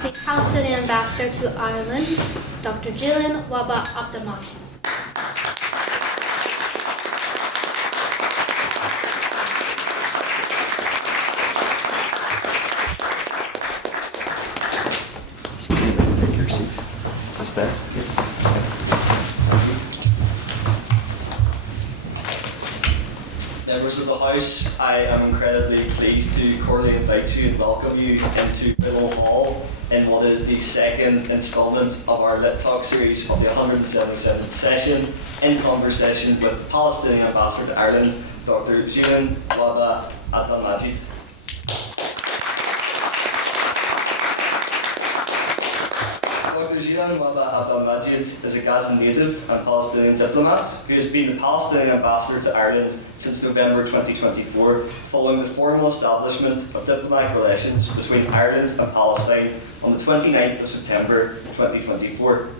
the Palestinian ambassador to Ireland, Dr. Jilan Wahba Abdalmajid. Take your seat. Just there? Yes. Members of the House, I am incredibly pleased to cordially invite you and welcome you into Riddel Hall in what is the second instalment of our LitTalk series of the 177th session in conversation with the Palestinian ambassador to Ireland, Dr. Jilan Wahba Abdalmajid. Dr. Jilan Wahba Abdalmajid is a Gaza native and Palestinian diplomat who has been the Palestinian ambassador to Ireland since November 2024, following the formal establishment of diplomatic relations between Ireland and Palestine on the 29th of September 2024.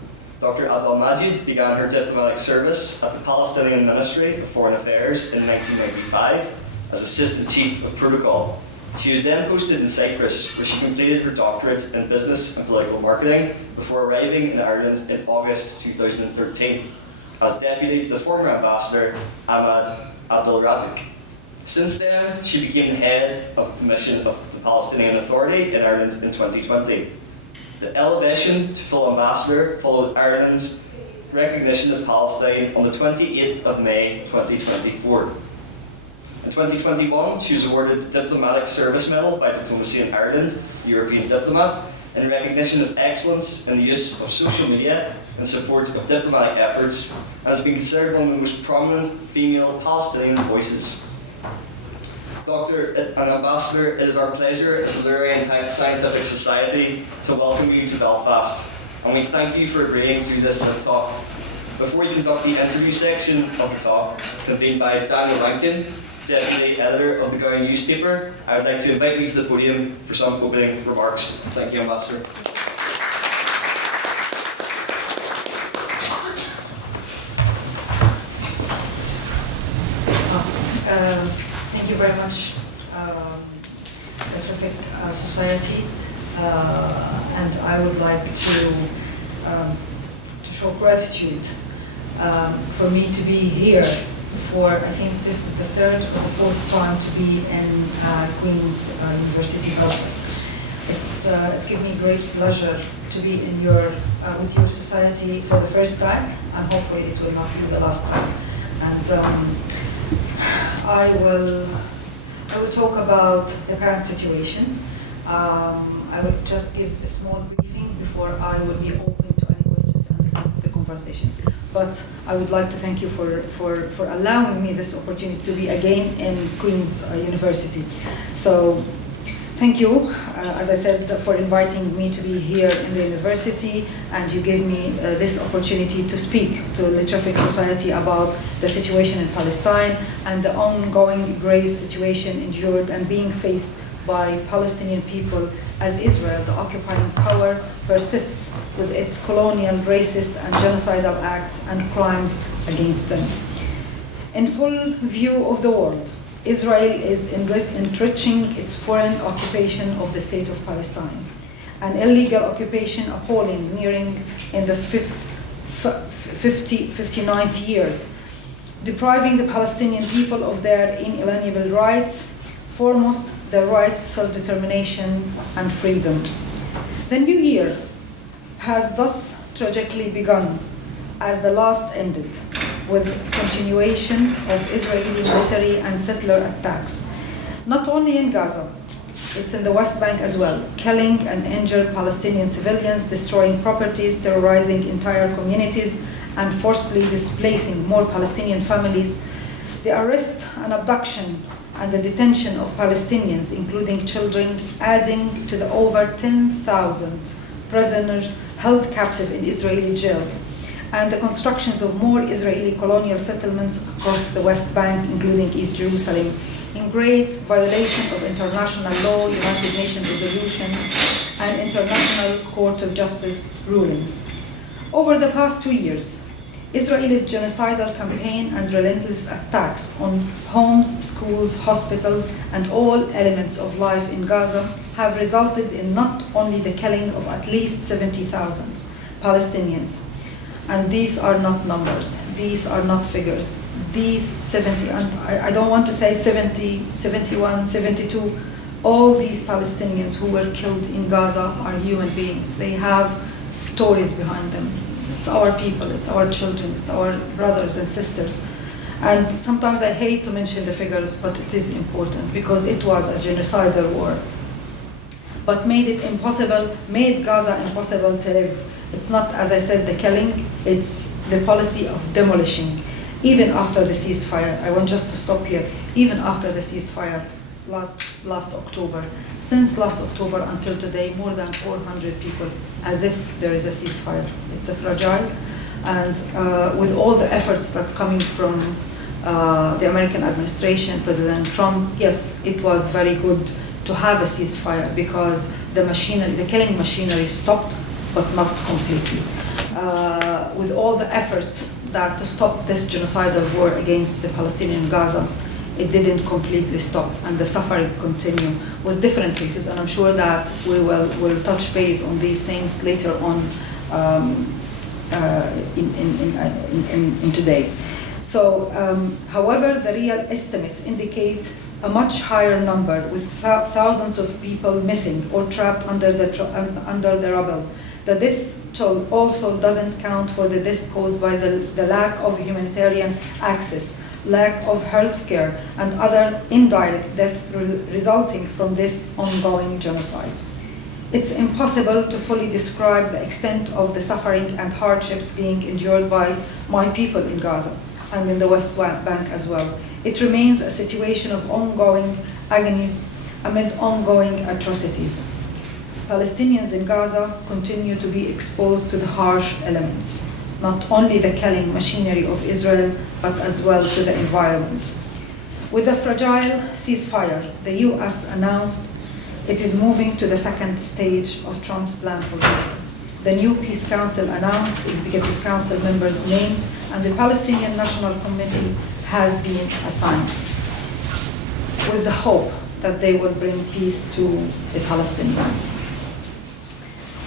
Dr. Abdalmajid began her diplomatic service at the Palestinian Ministry of Foreign Affairs in 1995 as Assistant Chief of Protocol. She was then posted in Cyprus, where she completed her doctorate in business and political marketing before arriving in Ireland in August 2013 as deputy to the former ambassador Ahmad Abdul-Razak. Since then, she became head of the mission of the Palestinian Authority in Ireland in 2020. The elevation to full ambassador followed Ireland's recognition of Palestine on the 28th of May 2024. In 2021, she was awarded the Diplomatic Service Medal by Diplomacy in Ireland, the European Diplomat, in recognition of excellence in the use of social media in support of diplomatic efforts, and has been considered one of the most prominent female Palestinian voices. Dr. and Ambassador, it is our pleasure as the Literary and Scientific Society to welcome you to Belfast, and we thank you for agreeing to this talk. Before we conduct the interview section of the talk, convened by Daniel Rankin, Deputy Editor of the Guardian newspaper, I would like to invite you to the podium for some opening remarks. Thank you, Ambassador. Thank you very much, Rutherford Society, and I would like to show gratitude for me to be here. I think this is the third or the fourth time to be in Queen's University, Belfast. It's given me great pleasure to be in with your society for the first time, and hopefully it will not be the last time. And I will talk about the current situation. I will just give a small briefing before I will be open to any questions and the conversations. But I would like to thank you for allowing me this opportunity to be again in Queen's University. So thank you, as I said, for inviting me to be here in the university, and you gave me this opportunity to speak to the LitTalk Society about the situation in Palestine and the ongoing grave situation endured and being faced by Palestinian people as Israel, the occupying power, persists with its colonial, racist, and genocidal acts and crimes against them. In full view of the world, Israel is entrenching its foreign occupation of the state of Palestine, an illegal occupation appalling, nearing in the 59th years, depriving the Palestinian people of their inalienable rights, foremost the right to self-determination and freedom. The new year has thus tragically begun as the last ended, with continuation of Israeli military and settler attacks, not only in Gaza, it's in the West Bank as well, killing and injuring Palestinian civilians, destroying properties, terrorizing entire communities, and forcibly displacing more Palestinian families. The arrest and abduction and the detention of Palestinians, including children, adding to the over 10,000 prisoners held captive in Israeli jails, and the constructions of more Israeli colonial settlements across the West Bank, including East Jerusalem, in great violation of international law, United Nations resolutions, and International Court of Justice rulings. Over the past 2 years, Israel's genocidal campaign and relentless attacks on homes, schools, hospitals, and all elements of life in Gaza have resulted in not only the killing of at least 70,000 Palestinians, and these are not numbers, these are not figures. These 70, and I don't want to say 70, 71, 72, all these Palestinians who were killed in Gaza are human beings. They have stories behind them. It's our people, it's our children, it's our brothers and sisters. And sometimes I hate to mention the figures, but it is important because it was a genocidal war. But made it impossible, made Gaza impossible to live. It's not, as I said, the killing, it's the policy of demolishing. Even after the ceasefire, I want just to stop here, even after the ceasefire last October. Since last October until today, more than 400 people, as if there is a ceasefire. It's a fragile, and with all the efforts that's coming from the American administration, President Trump, yes, it was very good to have a ceasefire because the machinery, the killing machinery stopped, but not completely. With all the efforts that to stop this genocidal war against the Palestinian Gaza, it didn't completely stop, and the suffering continue with different cases, and I'm sure that we'll touch base on these things later on in today's. So, however, the real estimates indicate a much higher number, with thousands of people missing or trapped under the rubble. The death toll also doesn't count for the deaths caused by the lack of humanitarian access, lack of health care, and other indirect deaths resulting from this ongoing genocide. It's impossible to fully describe the extent of the suffering and hardships being endured by my people in Gaza and in the West Bank as well. It remains a situation of ongoing agonies amid ongoing atrocities. Palestinians in Gaza continue to be exposed to the harsh elements, not only the killing machinery of Israel, but as well to the environment. With a fragile ceasefire, the US announced it is moving to the second stage of Trump's plan for Gaza. The new Peace Council announced, Executive Council members named, and the Palestinian National Committee has been assigned, with the hope that they will bring peace to the Palestinians.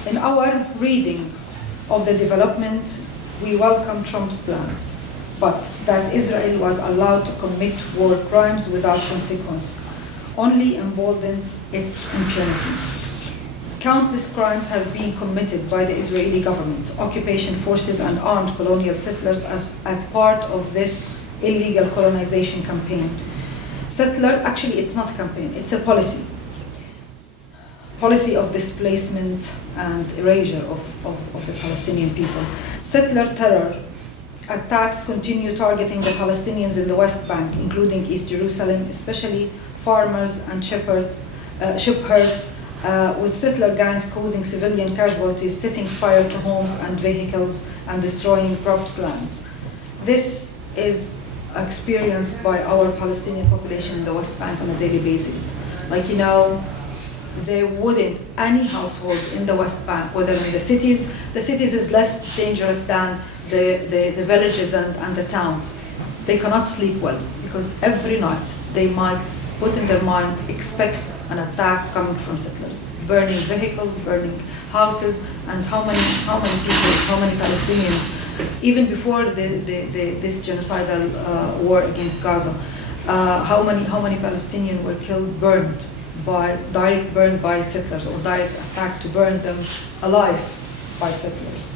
In our reading of the development, we welcome Trump's plan, but that Israel was allowed to commit war crimes without consequence only emboldens its impunity. Countless crimes have been committed by the Israeli government, occupation forces, and armed colonial settlers as part of this illegal colonization campaign. Actually, it's not a campaign, it's a policy of displacement and erasure of the Palestinian people. Settler terror attacks continue targeting the Palestinians in the West Bank, including East Jerusalem, especially farmers and sheep herds, with settler gangs causing civilian casualties, setting fire to homes and vehicles, and destroying crops lands. This is experienced by our Palestinian population in the West Bank on a daily basis. Like, you know, there wouldn't, any household in the West Bank, whether in the cities is less dangerous than the villages and the towns. They cannot sleep well because every night they might put in their mind, expect an attack coming from settlers, burning vehicles, burning houses, and how many people, how many Palestinians, even before this genocidal war against Gaza, how many Palestinians were killed, burned by settlers, or direct attack to burn them alive by settlers.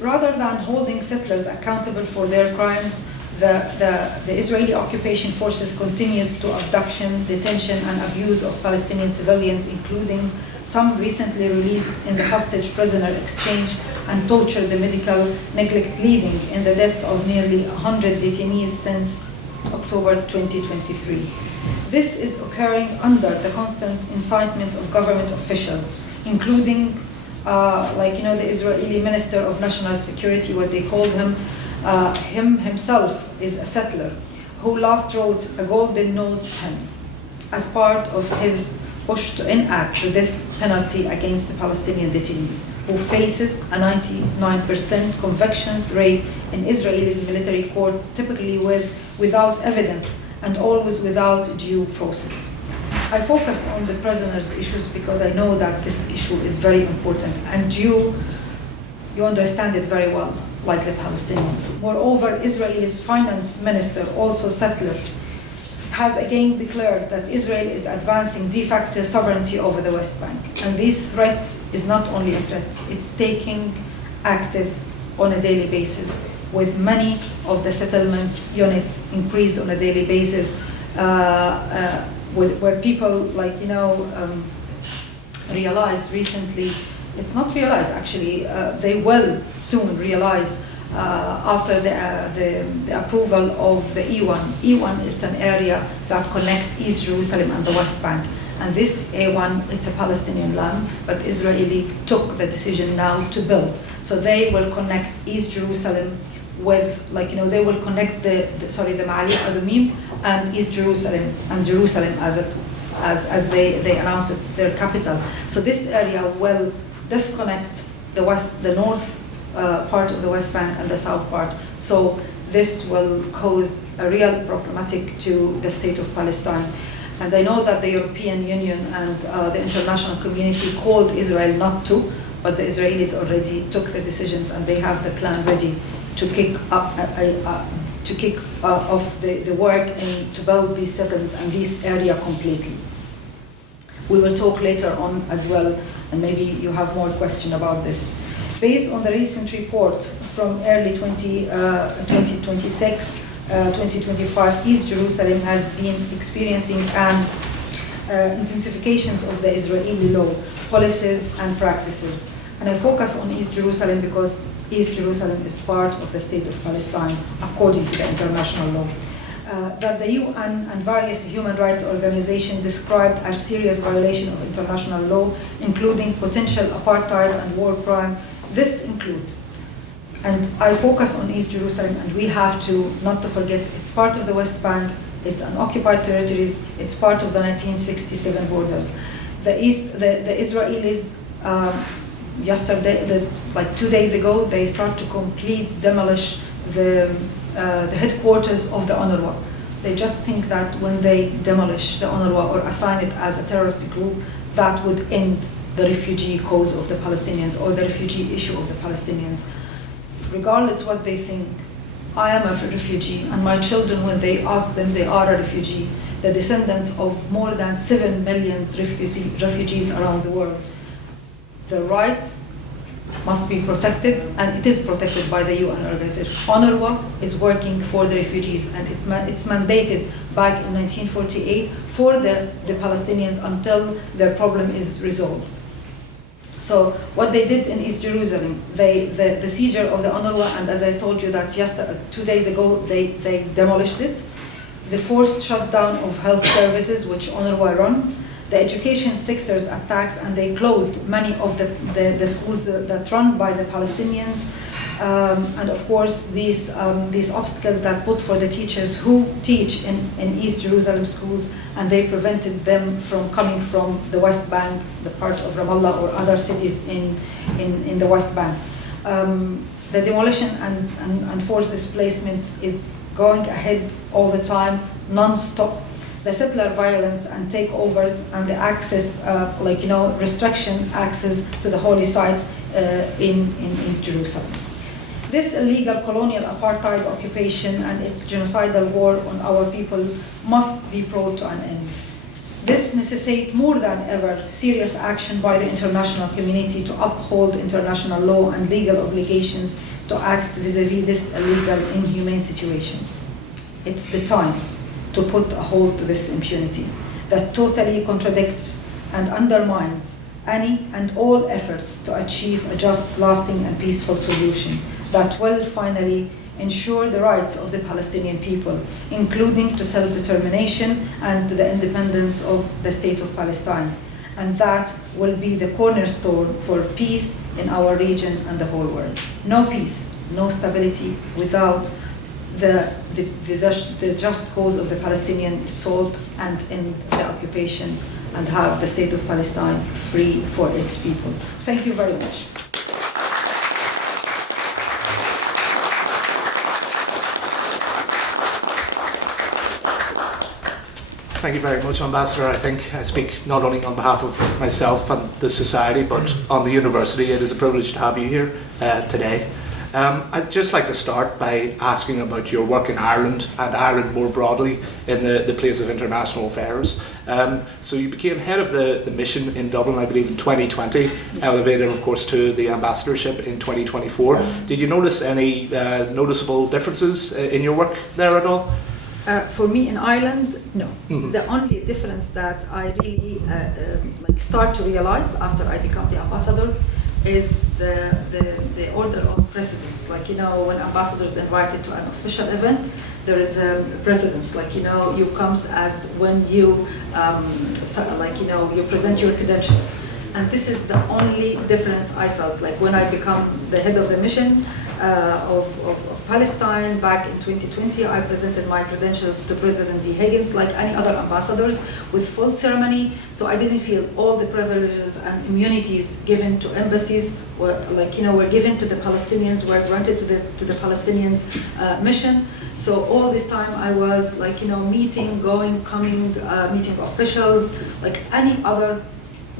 Rather than holding settlers accountable for their crimes, the Israeli occupation forces continues to abduction, detention, and abuse of Palestinian civilians, including some recently released in the hostage prisoner exchange, and torture, the medical neglect leading in the death of nearly 100 detainees since October 2023. This is occurring under the constant incitements of government officials, including the Israeli Minister of National Security, what they called him. Himself is a settler who last wrote a golden nose pen as part of his push to enact the death penalty against the Palestinian detainees, who faces a 99% convictions rate in Israel's military court, typically without evidence and always without due process. I focus on the prisoners' issues because I know that this issue is very important, and you understand it very well, like the Palestinians. Moreover, Israel's finance minister, also settler, has again declared that Israel is advancing de facto sovereignty over the West Bank. And this threat is not only a threat, it's taking active on a daily basis, with many of the settlements units increased on a daily basis, where people realized recently, it's not realized actually, they will soon realize after the approval of the E1. E1, it's an area that connects East Jerusalem and the West Bank. And this A1, it's a Palestinian land, but Israeli took the decision now to build. So they will connect East Jerusalem with, they will connect the Ma'ali Adumim and East Jerusalem, and Jerusalem as they announced it, their capital. So this area will disconnect the north part of the West Bank and the south part. So this will cause a real problematic to the state of Palestine. And I know that the European Union and the international community called Israel not to, but the Israelis already took the decisions and they have the plan ready to kick off the work and to build these settlements and this area completely. We will talk later on as well, and maybe you have more question about this. Based on the recent report from early 2026, 2025, East Jerusalem has been experiencing intensifications of the Israeli law, policies and practices. And I focus on East Jerusalem because East Jerusalem is part of the state of Palestine according to the international law. That the UN and various human rights organizations described as serious violation of international law, including potential apartheid and war crime. This include, and I focus on East Jerusalem, and we have to not to forget it's part of the West Bank, it's an occupied territories, it's part of the 1967 borders. The Israelis yesterday, 2 days ago, they start to demolish the headquarters of the UNRWA. They just think that when they demolish the UNRWA or assign it as a terrorist group, that would end the refugee cause of the Palestinians or the refugee issue of the Palestinians. Regardless what they think, I am a refugee, and my children, when they ask them, they are a refugee, the descendants of more than 7 million refugees around the world. The rights must be protected, and it is protected by the UN organization. UNRWA is working for the refugees, and it's mandated back in 1948 for the Palestinians until their problem is resolved. So what they did in East Jerusalem, the seizure of the UNRWA, and as I told you that 2 days ago, they demolished it. The forced shutdown of health services, which UNRWA run, the education sector's attacks, and they closed many of the schools that run by the Palestinians. And of course, these obstacles that put for the teachers who teach in East Jerusalem schools, and they prevented them from coming from the West Bank, the part of Ramallah or other cities in the West Bank. The demolition and forced displacements is going ahead all the time, non-stop. The settler violence and takeovers and the access, restriction access to the holy sites in East Jerusalem. This illegal colonial apartheid occupation and its genocidal war on our people must be brought to an end. This necessitates more than ever serious action by the international community to uphold international law and legal obligations to act vis-à-vis this illegal, inhumane situation. It's the time to put a halt to this impunity that totally contradicts and undermines any and all efforts to achieve a just, lasting and peaceful solution that will finally ensure the rights of the Palestinian people, including to self-determination and to the independence of the state of Palestine. And that will be the cornerstone for peace in our region and the whole world. No peace, no stability without the just cause of the Palestinian assault and in the occupation and have the state of Palestine free for its people. Thank you very much. Thank you very much, Ambassador. I think I speak not only on behalf of myself and the Society, but on the University. It is a privilege to have you here today. I'd just like to start by asking about your work in Ireland and Ireland more broadly in the place of international affairs. So you became head of the mission in Dublin, I believe, in 2020, elevated, of course, to the ambassadorship in 2024. Did you notice any noticeable differences in your work there at all? For me in Ireland, no. Mm-hmm. The only difference that I really start to realize after I become the ambassador is the order of precedence. Like, you know, when ambassadors invited to an official event, there is a precedence. Like, you know, you comes as when you, you present your credentials. And this is the only difference I felt. Like when I become the head of the mission of Palestine back in 2020, I presented my credentials to President D. Higgins like any other ambassadors with full ceremony. So I didn't feel all the privileges and immunities given to embassies were given to the Palestinians, were granted to the Palestinians mission. So all this time I was meeting, going, coming, meeting officials like any other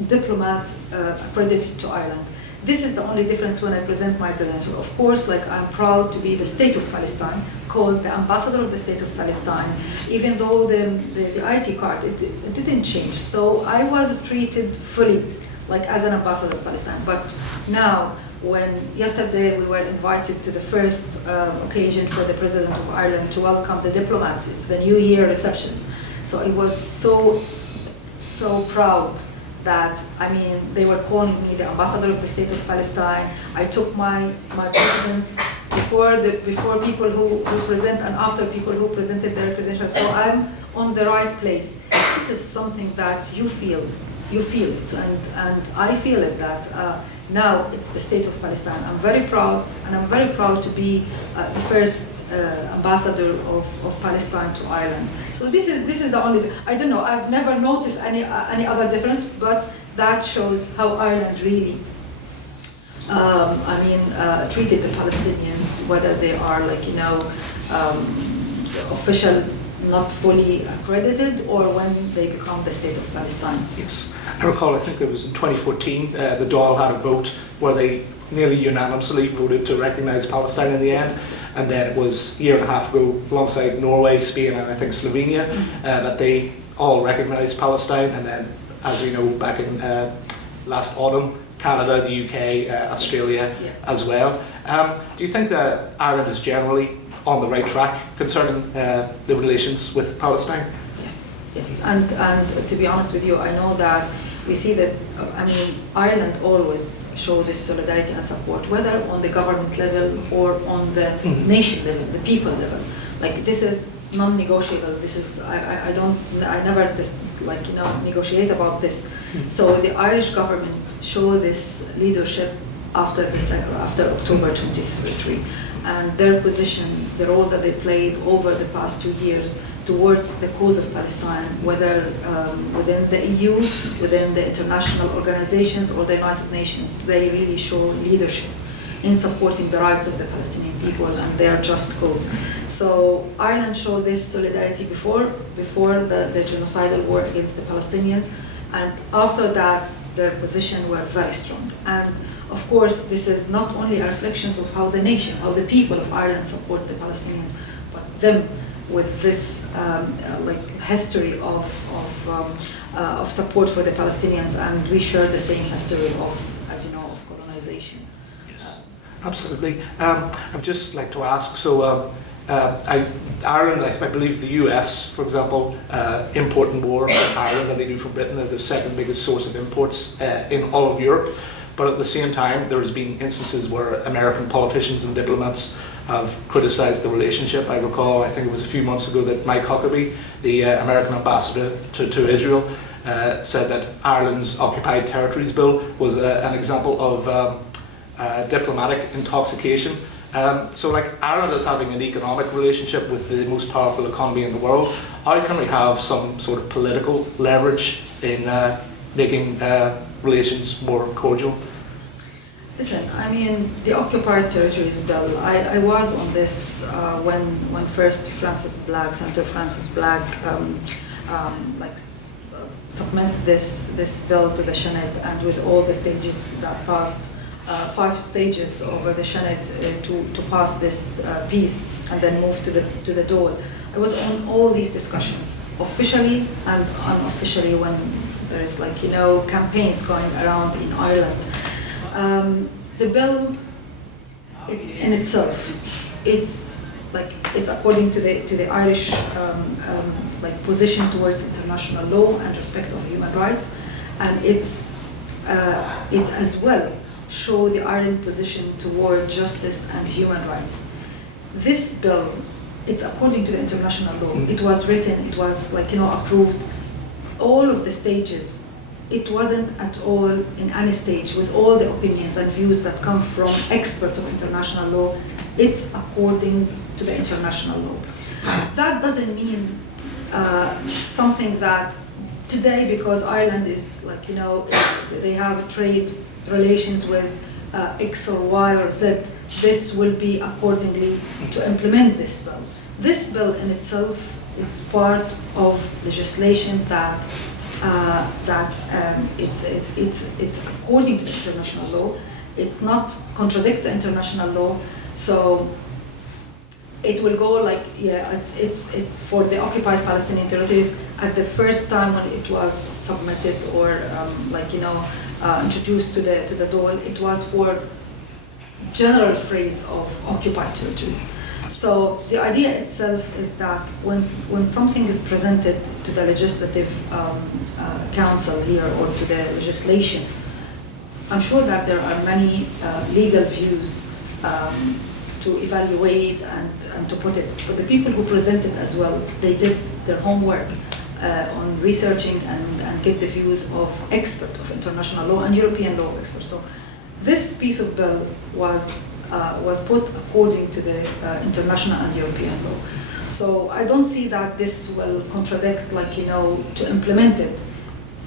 diplomat accredited to Ireland. This is the only difference when I present my credential. Of course, I'm proud to be the State of Palestine, called the Ambassador of the State of Palestine, even though the IT card, it didn't change. So I was treated fully as an Ambassador of Palestine. But now, when yesterday we were invited to the first occasion for the President of Ireland to welcome the diplomats, it's the New Year receptions. So I was so proud that, they were calling me the Ambassador of the State of Palestine. I took my precedence before people who present and after people who presented their credentials. So I'm on the right place. This is something that you feel it, and I feel it that now it's the State of Palestine. I'm very proud, and I'm very proud to be the first ambassador of Palestine to Ireland. So this is the only. I don't know. I've never noticed any other difference, but that shows how Ireland really, treated the Palestinians, whether they are official, not fully accredited, or when they become the State of Palestine. Yes. I recall, I think it was in 2014, the Dáil had a vote where they nearly unanimously voted to recognise Palestine in the end. And then it was a year and a half ago, alongside Norway, Spain and I think Slovenia, that they all recognised Palestine. And then, as we know, back in last autumn, Canada, the UK, Australia as well. Do you think that Ireland is generally on the right track concerning the relations with Palestine? Yes, and to be honest with you, I know that we see that, Ireland always show this solidarity and support, whether on the government level or on the nation level, the people level. This is non-negotiable. This is, I never just negotiate about this. So the Irish government show this leadership after October 23, and their position, the role that they played over the past 2 years towards the cause of Palestine, whether within the EU, within the international organizations or the United Nations, they really show leadership in supporting the rights of the Palestinian people and their just cause. So Ireland showed this solidarity before the genocidal war against the Palestinians, and after that their position were very strong. And of course, this is not only a reflection of how the nation, how the people of Ireland support the Palestinians, but them with this history of support for the Palestinians, and we share the same history of, as you know, of colonization. Yes, absolutely. I'd just like to ask, so Ireland, I believe the US, for example, import more from Ireland than they do from Britain. They're the second biggest source of imports in all of Europe. But at the same time, there's been instances where American politicians and diplomats have criticised the relationship. I recall, I think it was a few months ago, that Mike Huckabee, the American ambassador to Israel, said that Ireland's Occupied Territories Bill was an example of diplomatic intoxication. So Ireland is having an economic relationship with the most powerful economy in the world. how can we have some sort of political leverage in making relations more cordial? Listen, I mean, the Occupied Territories Bill, I was on this when first Senator Francis Black submitted this bill to the Senate, and with all the stages that passed, 5 stages over the Senate to pass this piece and then move to the dole. I was on all these discussions, officially and unofficially, when there is campaigns going around in Ireland. The bill in itself, it's according to the Irish position towards international law and respect of human rights, and it's as well show the Irish position toward justice and human rights. This bill, it's according to the international law. It was written, it was approved, all of the stages. It wasn't at all in any stage with all the opinions and views that come from experts of international law. It's according to the international law. That doesn't mean something that today, because Ireland is they have trade relations with X or Y or Z, this will be accordingly to implement this bill. This bill in itself, it's part of legislation that it's according to the international law. It's not contradict the international law. So it will go it's for the occupied Palestinian territories. At the first time when it was submitted or introduced to the dole, it was for general phrase of occupied territories. So the idea itself is that when something is presented to the legislative council here or to the legislation, I'm sure that there are many legal views to evaluate and to put it. But the people who present it as well, they did their homework on researching and get the views of experts of international law and European law experts. So this piece of bill was put according to the international and European law. So I don't see that this will contradict, to implement it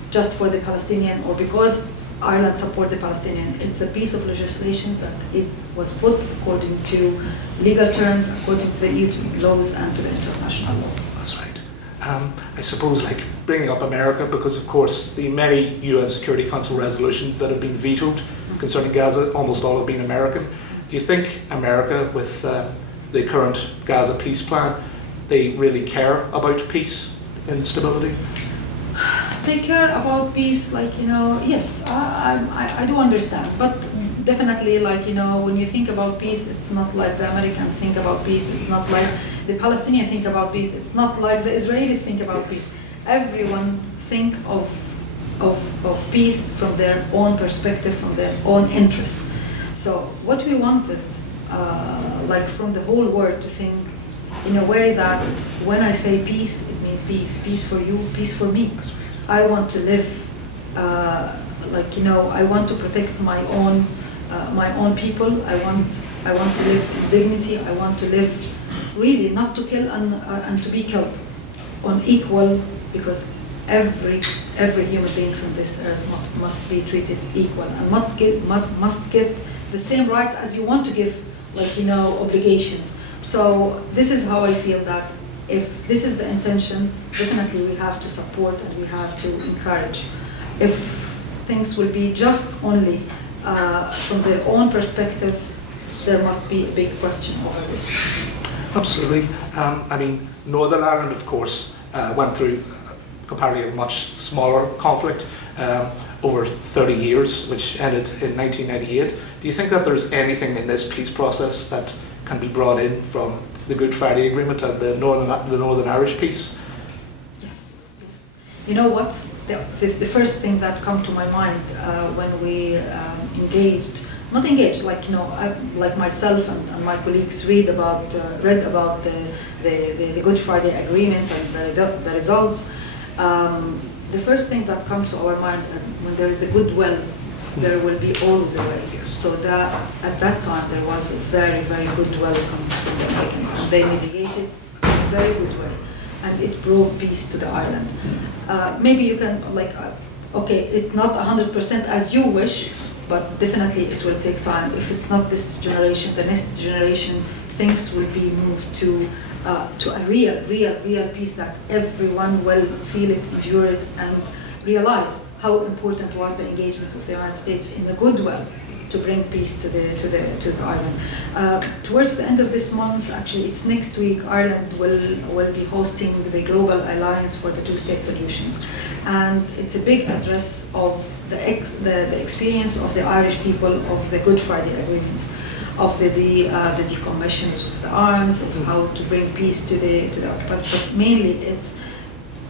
just for the Palestinian or because Ireland support the Palestinian. It's a piece of legislation that was put according to legal terms, according to the EU laws and to the international law. That's right. I suppose bringing up America, because of course the many UN Security Council resolutions that have been vetoed concerning Gaza, almost all have been American. Do you think America, with the current Gaza peace plan, they really care about peace and stability? They care about peace, yes, I do understand. But definitely, when you think about peace, it's not like the American think about peace. It's not like the Palestinian think about peace. It's not like the Israelis think about peace. Everyone think of peace from their own perspective, from their own interest. So what we wanted, from the whole world to think in a way that when I say peace, it means peace. Peace for you, peace for me. I want to live, I want to protect my own people. I want to live in dignity. I want to live really not to kill and to be killed on equal, because every human being on this earth must be treated equal and must get the same rights as you want to give, obligations. So this is how I feel that if this is the intention, definitely we have to support and we have to encourage. If things will be just only from their own perspective, there must be a big question over this. Absolutely. Northern Ireland, of course, went through comparatively a much smaller conflict over 30 years, which ended in 1998. Do you think that there's anything in this peace process that can be brought in from the Good Friday Agreement and the Northern Irish peace? Yes. You know what? The first thing that come to my mind when we like myself and my colleagues read about the Good Friday agreements and the results. The first thing that comes to our mind, when there is a goodwill, there will be always a way. Yes. So at that time there was a very, very good welcome from the Americans, and they mitigated in a very good way. and it brought peace to the island. Maybe you can, okay, it's not 100% as you wish, but definitely it will take time. If it's not this generation, the next generation, things will be moved to a real peace that everyone will feel it, endure it, and realize how important was the engagement of the United States in the goodwill to bring peace to the island. Towards the end of this month, actually it's next week, Ireland will be hosting the Global Alliance for the Two-State Solutions. And it's a big address of the experience of the Irish people of the Good Friday agreements, of the decommission of the arms, of how to bring peace to the but mainly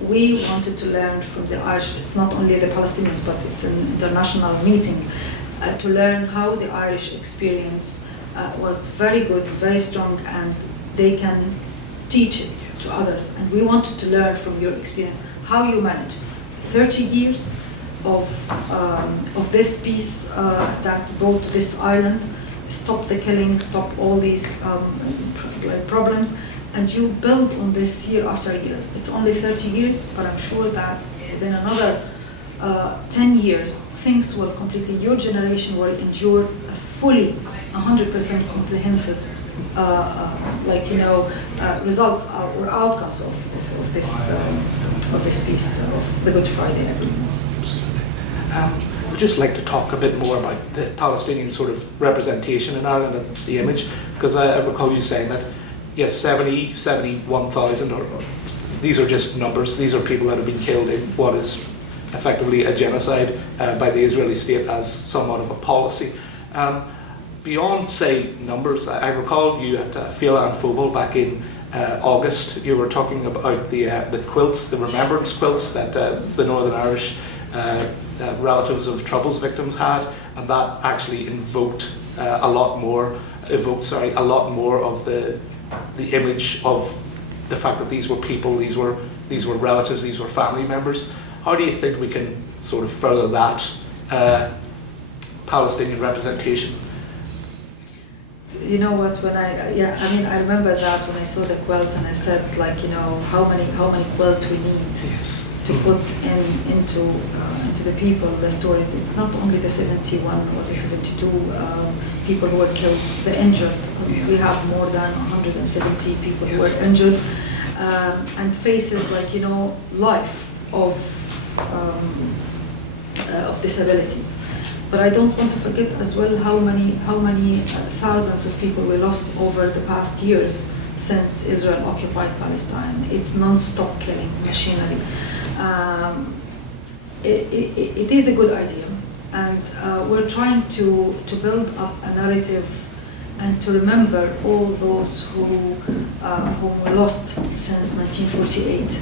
we wanted to learn from the Irish. It's not only the Palestinians, but it's an international meeting to learn how the Irish experience was very good, very strong, and they can teach it to others. And we wanted to learn from your experience how you manage 30 years of this peace that brought this island, stop the killing, stop all these problems, and you build on this year after year. It's only 30 years, but I'm sure that within another 10 years, things will completely, your generation will endure a fully 100% comprehensive results or outcomes of this piece of the Good Friday Agreement. Absolutely. We'd just like to talk a bit more about the Palestinian sort of representation in Ireland and the image, because I recall you saying that, yes, 71,000, or these are just numbers, these are people that have been killed in what is effectively a genocide by the Israeli state as somewhat of a policy. Beyond, say, numbers, I recall you at Fila and Phobal back in August, you were talking about the quilts, the remembrance quilts that the Northern Irish relatives of Troubles victims had, and that actually evoked a lot more of the image of the fact that these were people, these were relatives, these were family members. How do you think we can sort of further that Palestinian representation? You know what? I remember that when I saw the quilt and I said, how many quilts we need to put into the people, the stories. It's not only the 71 or the 72 people who were killed, the injured. We have more than 170 people who were injured, and faces life of disabilities. But I don't want to forget as well how many thousands of people we lost over the past years since Israel occupied Palestine. It's non-stop killing, machinery. It is a good idea, and we're trying to build up a narrative and to remember all those whom we lost since 1948.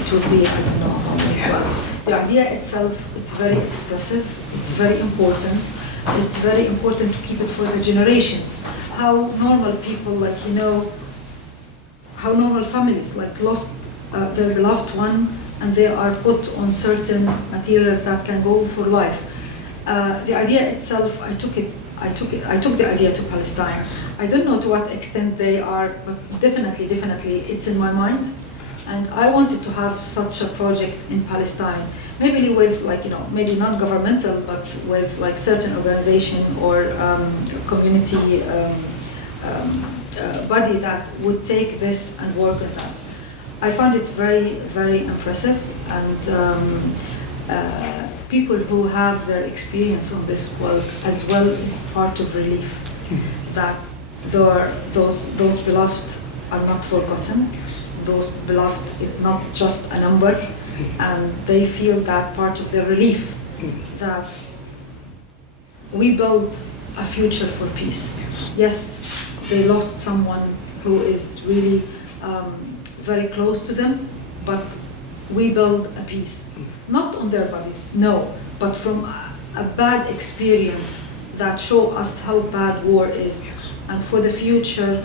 It will be, I don't know how many months. The idea itself, it's very expressive, it's very important. It's very important to keep it for the generations. How normal people, how normal families lost their beloved one, and they are put on certain materials that can go for life. The idea itself, I took the idea to Palestine. I don't know to what extent they are, but definitely, it's in my mind. And I wanted to have such a project in Palestine, maybe with maybe non-governmental, but with certain organization or community body that would take this and work on that. I find it very, very impressive, and people who have their experience on this work as well, it's part of relief that those beloved are not forgotten. Those beloved is not just a number, and they feel that part of their relief that we build a future for peace. Yes, they lost someone who is really very close to them, but we build a peace. Not on their bodies, no, but from a bad experience that show us how bad war is, and for the future,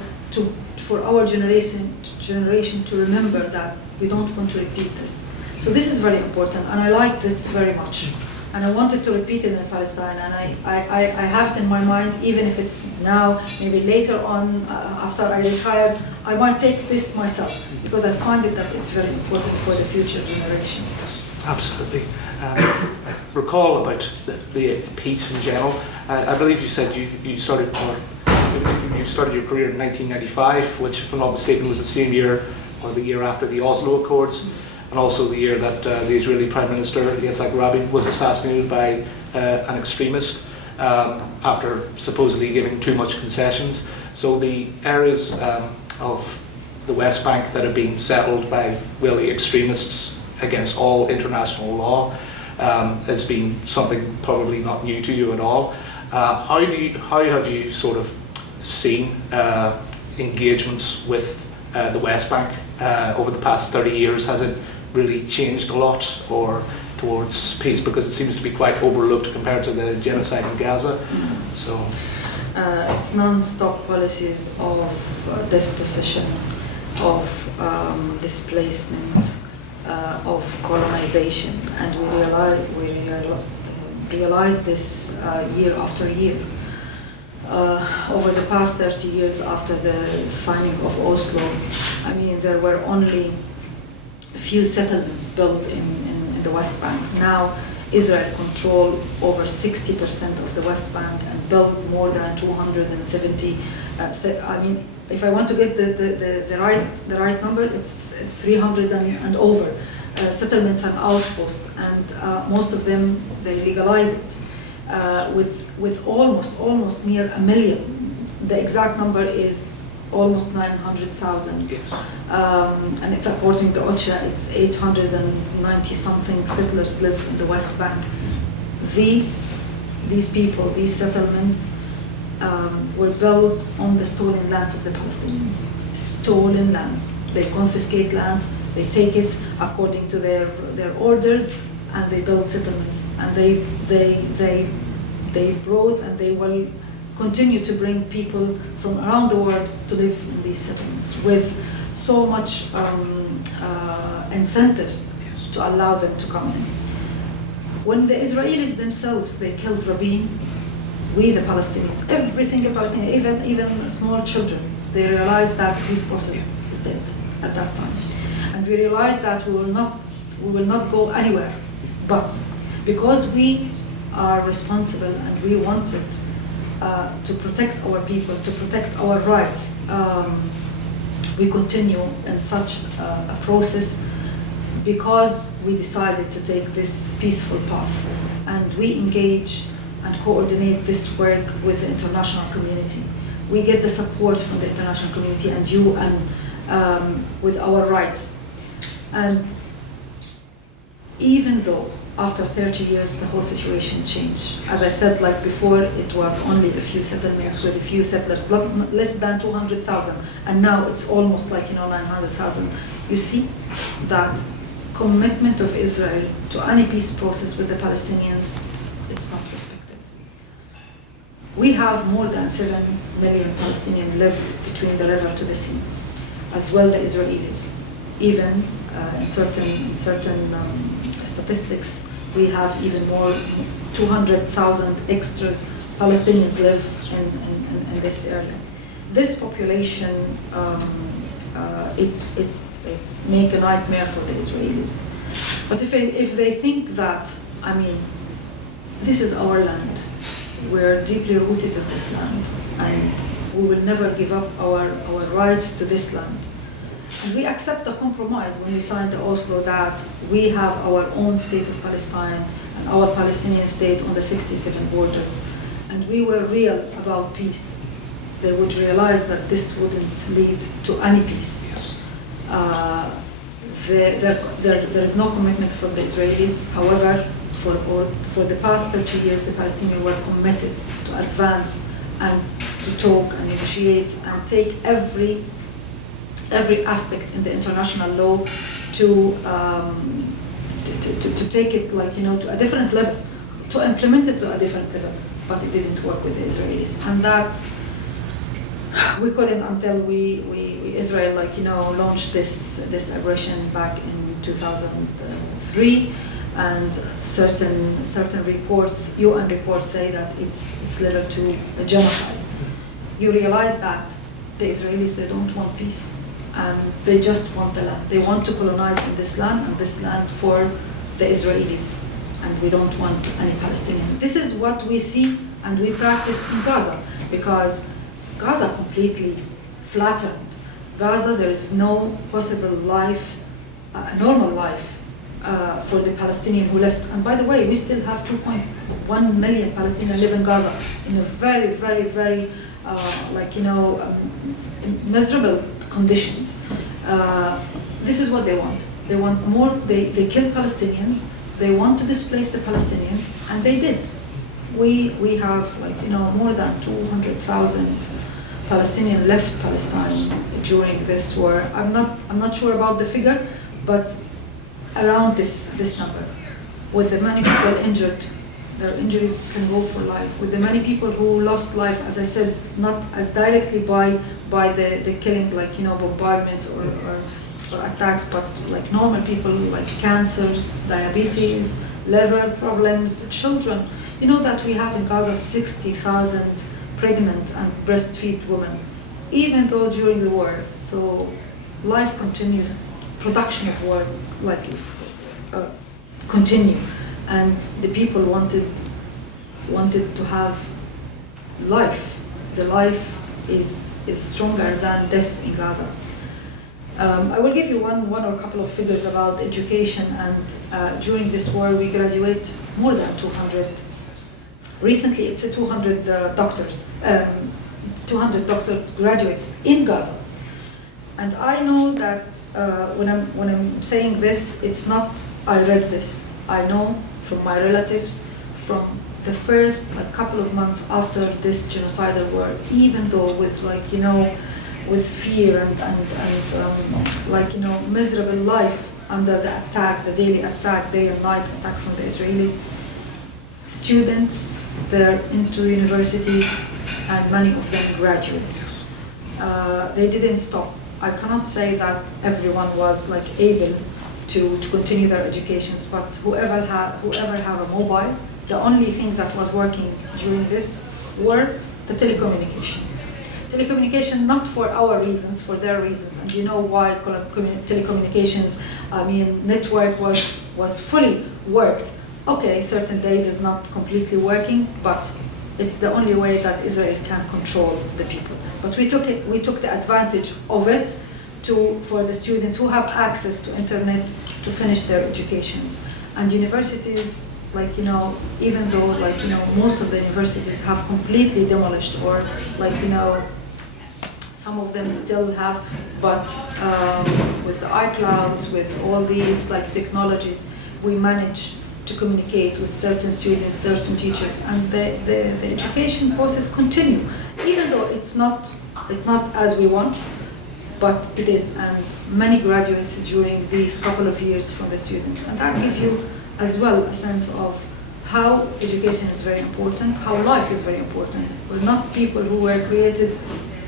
for our generation to remember that we don't want to repeat this. So this is very important, and I like this very much. and I wanted to repeat it in Palestine, and I have it in my mind, even if it's now, maybe later on, after I retire, I might take this myself, because I find it that it's very important for the future generation. Yes, absolutely. I recall about the peace in general. I believe you said you started your career in 1995, which, if I'm not mistaken, was the same year or the year after the Oslo Accords, and also the year that the Israeli Prime Minister Yitzhak Rabin was assassinated by an extremist after supposedly giving too much concessions. So the areas of the West Bank that have been settled by really extremists against all international law has been something probably not new to you at all. How have you sort of seen engagements with the West Bank over the past 30 years? Has it really changed a lot or towards peace? Because it seems to be quite overlooked compared to the genocide in Gaza. So it's non-stop policies of dispossession, of displacement, of colonization, and we realize this year after year. Over the past 30 years after the signing of Oslo, I mean, there were only a few settlements built in the West Bank. Now, Israel controls over 60% of the West Bank and built more than 270. I mean, if I want to get the right number, it's 300 and over settlements and outposts, and most of them they legalize it with almost near 1 million. The exact number is almost 900,000, and it's according to OCHA, it's 890 something settlers live in the West Bank. These people, these settlements were built on the stolen lands of the Palestinians. Stolen lands. They confiscate lands, they take it according to their orders, and they build settlements. And they brought, and they will continue to bring people from around the world to live in these settlements with so much incentives to allow them to come in. When the Israelis themselves, they killed Rabin, we the Palestinians, every single Palestinian, even small children, they realized that the peace process is dead at that time. And we realized that we will not go anywhere. But because we are responsible and we wanted to protect our people, to protect our rights, we continue in such a process because we decided to take this peaceful path. And we engage and coordinate this work with the international community. We get the support from the international community and you, and with our rights. And even though after 30 years the whole situation changed, as I said, like before, it was only a few settlements with a few settlers, less than 200,000, and now it's almost like 900,000. You see that commitment of Israel to any peace process with the Palestinians, it's not respected. We have more than 7 million Palestinians live between the river to the sea, as well the Israelis. Even in certain statistics, we have even more, 200,000 extras Palestinians live in this area. This population, it's make a nightmare for the Israelis. But if they think that, I mean, this is our land, we're deeply rooted in this land, and we will never give up our rights to this land. And we accept the compromise when we signed the Oslo that we have our own state of Palestine and our Palestinian state on the 67 borders. And we were real about peace. They would realize that this wouldn't lead to any peace. Yes. There is no commitment from the Israelis. However, for the past 30 years, the Palestinians were committed to advance and to talk and negotiate and take every aspect in the international law to take it to a different level, to implement it to a different level. But it didn't work with the Israelis, and that we couldn't until Israel launched this aggression back in 2003. and certain reports, UN reports, say that it's level to a genocide. You realize that the Israelis, they don't want peace, and they just want the land. They want to colonize in this land, and this land for the Israelis, and we don't want any Palestinian. This is what we see and we practiced in Gaza, because Gaza completely flattened. Gaza, there is no possible life, a normal life for the Palestinian who left. And by the way, we still have 2.1 million Palestinians live in Gaza in a very, very, very, miserable conditions. This is what they want. They want more, they kill Palestinians, they want to displace the Palestinians, and they did. We have more than 200,000 Palestinians left Palestine during this war. I'm not sure about the figure, but around this number. With the many people injured, their injuries can go for life. With the many people who lost life, as I said, not as directly by the killing, bombardments or attacks, but like normal people, like cancers, diabetes, liver problems, children. You know that we have in Gaza 60,000 pregnant and breastfeed women, even though during the war. So life continues, production of war continue, and the people wanted to have life. The life is stronger than death in Gaza. I will give you one or a couple of figures about education, and during this war we graduate more than 200. Recently it's 200 doctors, 200 doctor graduates in Gaza. And I know that when I'm saying this, it's not I read this. I know from my relatives, from the first couple of months after this genocidal war, even though with with fear and miserable life under the attack, the daily attack, day and night attack from the Israelis, students, they're into universities, and many of them graduate. They didn't stop. I cannot say that everyone was able to continue their educations, but whoever have a mobile, the only thing that was working during this war, the telecommunication. Telecommunication, not for our reasons, for their reasons, and you know why telecommunications, network was fully worked. Okay, certain days is not completely working, but it's the only way that Israel can control the people. But we took the advantage of it for the students who have access to internet to finish their educations. And universities, even though most of the universities have completely demolished, or some of them still have, but with the iClouds, with all these technologies, we manage to communicate with certain students, certain teachers, and the education process continue, even though it's not as we want, but it is, and many graduates during these couple of years from the students, and that gives you as well a sense of how education is very important, how life is very important. We're not people who were created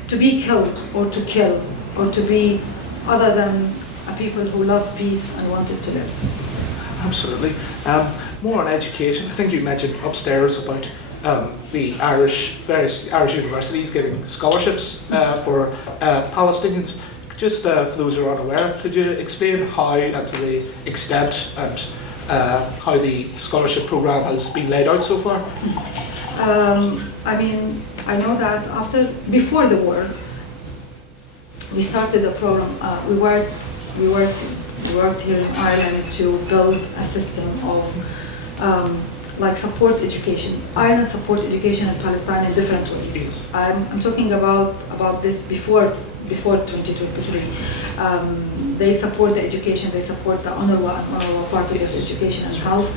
to be killed or to kill or to be other than a people who love peace and wanted to live. Absolutely. More on education. I think you mentioned upstairs about the various Irish universities giving scholarships for Palestinians. Just for those who are unaware, could you explain how and to the extent and how the scholarship program has been laid out so far? I know that before the war, we started a program. We worked here in Ireland to build a system of support education. Ireland support education in Palestine in different ways. Yes. I'm talking about this before 2023. They support the education. They support the UNRWA part of this education and health.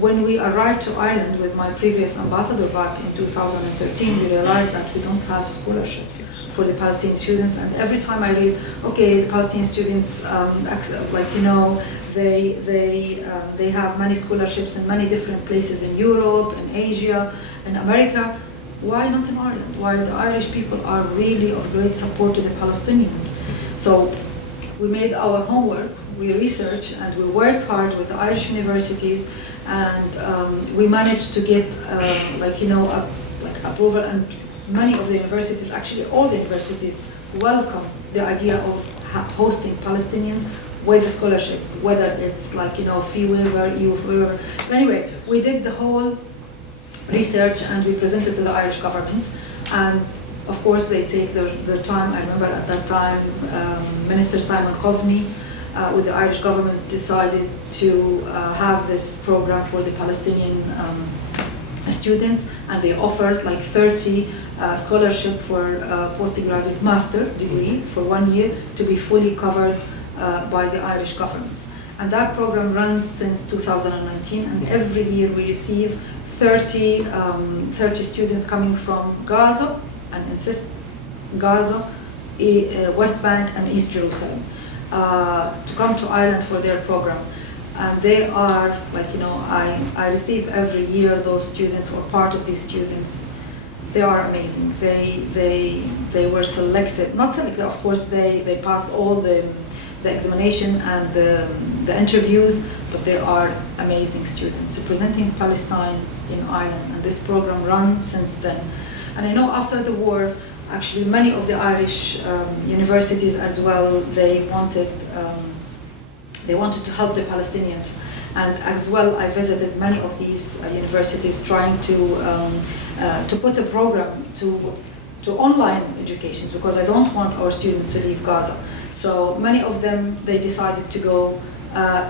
When we arrived to Ireland with my previous ambassador back in 2013, we realized that we don't have scholarship for the Palestinian students. And every time I read, okay, the Palestinian students, they have many scholarships in many different places in Europe, in Asia, in America. Why not in Ireland? Why the Irish people are really of great support to the Palestinians? So we made our homework, we researched, and we worked hard with the Irish universities, and we managed to get approval, and many of the universities, actually all the universities, welcome the idea of hosting Palestinians with a scholarship, whether it's fee waiver, EU waiver. But anyway, we did the whole research and we presented to the Irish governments, and of course they take their time. I remember at that time Minister Simon Coveney with the Irish government decided to have this program for the Palestinian students, and they offered 30 scholarship for postgraduate master degree for 1 year to be fully covered by the Irish government. And that program runs since 2019, and every year we receive 30 students coming from Gaza, and insist Gaza, West Bank and East Jerusalem to come to Ireland for their program. And they are, I receive every year those students, or part of these students. They are amazing. They were selected, not selected, of course, they passed all the examination and the interviews, but they are amazing students representing Palestine in Ireland, and this program runs since then. And I know after the war, actually many of the Irish universities as well, they wanted to help the Palestinians. And as well, I visited many of these universities trying to put a program to online education, because I don't want our students to leave Gaza. So many of them, they decided to go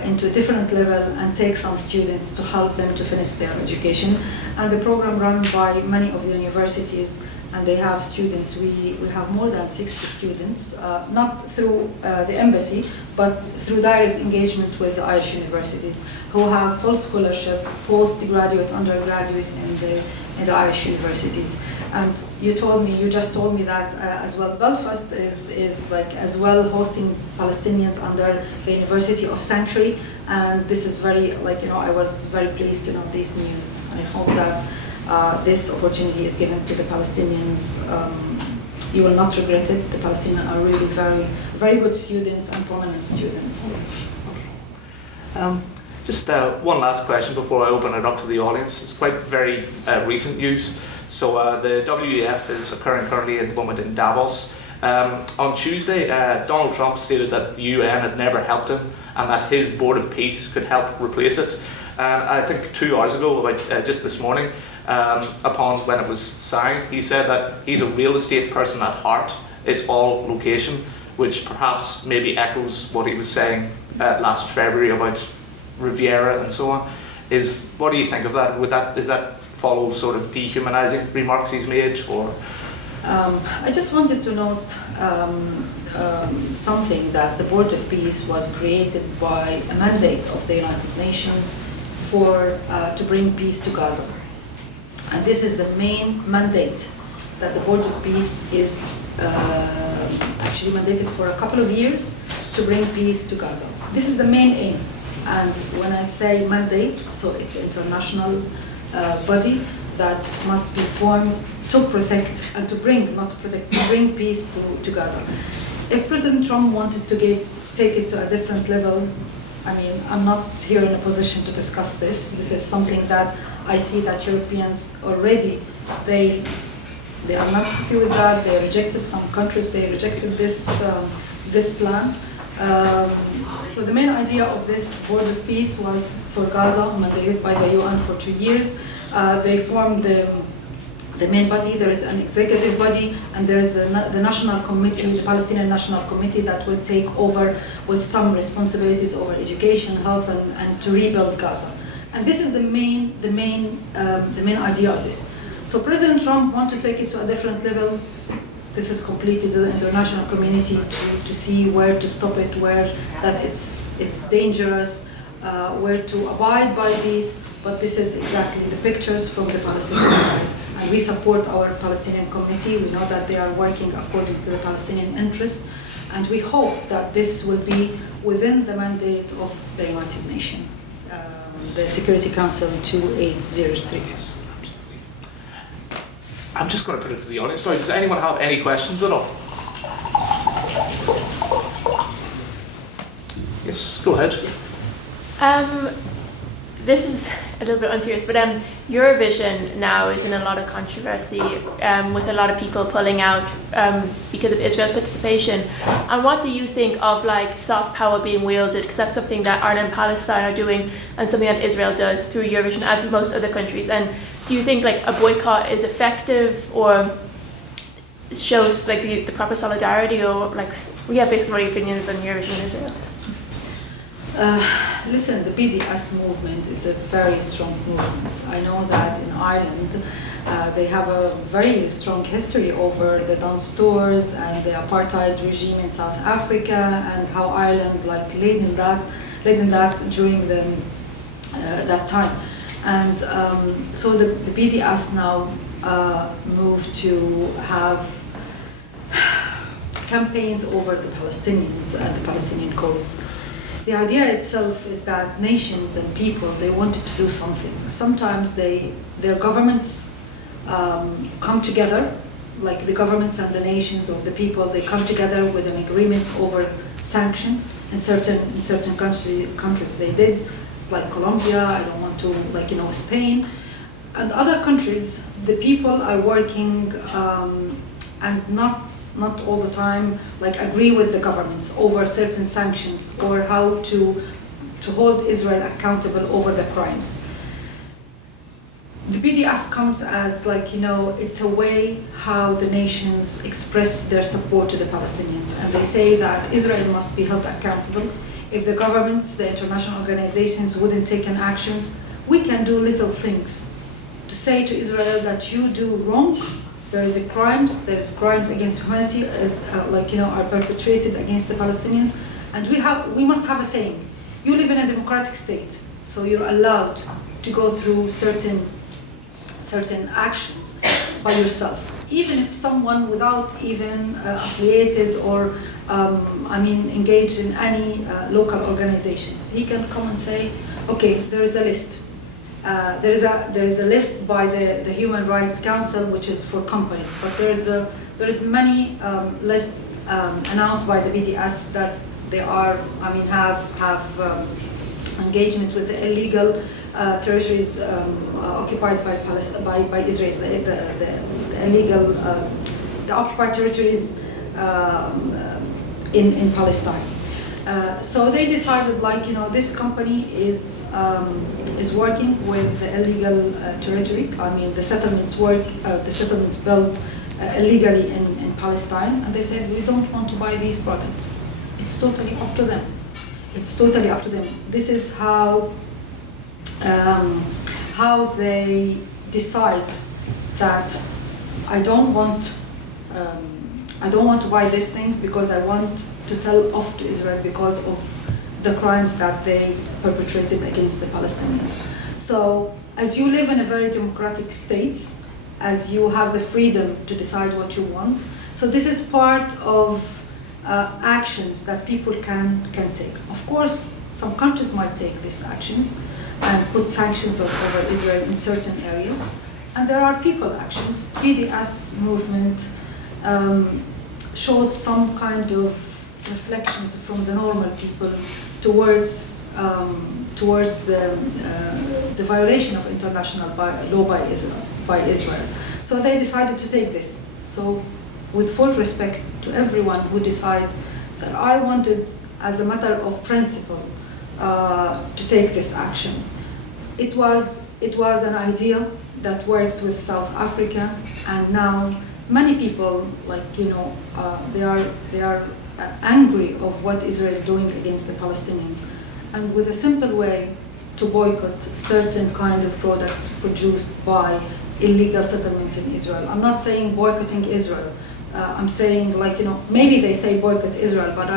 into a different level and take some students to help them to finish their education. And the program run by many of the universities, and they have students. We have more than 60 students, not through the embassy, but through direct engagement with the Irish universities, who have full scholarship, postgraduate, undergraduate in the Irish universities. And you just told me that as well, Belfast is as well hosting Palestinians under the University of Sanctuary, and this is very, I was very pleased to know this news. I hope that this opportunity is given to the Palestinians. You will not regret it. The Palestinians are really very, very good students and prominent students. Just one last question before I open it up to the audience. It's quite very recent news. So the WEF is occurring currently at the moment in Davos. On Tuesday, Donald Trump stated that the UN had never helped him and that his Board of Peace could help replace it. And I think 2 hours ago, just this morning, upon when it was signed, he said that he's a real estate person at heart. It's all location, which perhaps maybe echoes what he was saying last February about Riviera and so on. What do you think of that? Does that follow sort of dehumanizing remarks he's made, or? I just wanted to note something, that the Board of Peace was created by a mandate of the United Nations to bring peace to Gaza. And this is the main mandate, that the Board of Peace is actually mandated for a couple of years to bring peace to Gaza. This is the main aim. And when I say mandate, so it's international body that must be formed to protect and to bring, not to protect, to bring peace to Gaza. If President Trump wanted to take it to a different level, I mean, I'm not here in a position to discuss this. This is something that I see that Europeans already, they are not happy with that. They rejected, some countries, they rejected this plan. So the main idea of this Board of Peace was for Gaza, mandated by the UN for 2 years. They formed the main body. There is an executive body, and there is the National Committee, the Palestinian National Committee, that will take over with some responsibilities over education, health, and to rebuild Gaza. And this is the main idea of this. So President Trump wants to take it to a different level. This is completely to the international community to see where to stop it, where that it's dangerous, where to abide by these. But this is exactly the pictures from the Palestinian side. And we support our Palestinian community. We know that they are working according to the Palestinian interest. And we hope that this will be within the mandate of the United Nations, the Security Council 2803. I'm just going to put it to the audience. Sorry, does anyone have any questions at all? Yes, go ahead. This is a little bit unserious, but Eurovision now is in a lot of controversy with a lot of people pulling out because of Israel's participation. And what do you think of like soft power being wielded? Because that's something that Ireland and Palestine are doing, and something that Israel does through Eurovision, as with most other countries. And do you think like a boycott is effective, or it shows like the proper solidarity, or like we have basically what your opinions on Eurovision in Israel? Listen, the BDS movement is a very strong movement. I know that in Ireland they have a very strong history over the dance stores and the apartheid regime in South Africa, and how Ireland like led in that during that time. And so the BDS now moved to have campaigns over the Palestinians and the Palestinian cause. The idea itself is that nations and people, they wanted to do something. Sometimes their governments come together, like the governments and the nations or the people, they come together with an agreement over sanctions in certain countries. They did. It's like Colombia, I don't want to, Spain. And other countries, the people are working and not all the time agree with the governments over certain sanctions or how to hold Israel accountable over the crimes. The BDS comes as it's a way how the nations express their support to the Palestinians, and they say that Israel must be held accountable. If the governments, the international organizations wouldn't take any actions, we can do little things to say to Israel that you do wrong. There's crimes against humanity are perpetrated against the Palestinians, and we must have a saying. You live in a democratic state, so you're allowed to go through certain actions by yourself. Even if someone without even affiliated or engaged in any local organizations, he can come and say, okay, there is a list. There is a list by the Human Rights Council, which is for companies, but there is many lists announced by the BDS that they are have engagement with the illegal territories occupied by Israel, the illegal the occupied territories in Palestine. So they decided, this company is working with the illegal territory. The settlements built illegally in Palestine, and they said we don't want to buy these products. It's totally up to them. This is how they decide that I don't want to buy this thing because I want to tell off to Israel because of the crimes that they perpetrated against the Palestinians. So, as you live in a very democratic states, as you have the freedom to decide what you want, so this is part of actions that people can take. Of course, some countries might take these actions and put sanctions over Israel in certain areas, and there are people actions. BDS movement shows some kind of reflections from the normal people towards the violation of international law by Israel. So they decided to take this. So, with full respect to everyone who decided that I wanted, as a matter of principle, to take this action. It was an idea that works with South Africa, and now many people, they are angry of what Israel is doing against the Palestinians, and with a simple way to boycott certain kind of products produced by illegal settlements in Israel. I'm not saying boycotting Israel. I'm saying maybe they say boycott Israel, but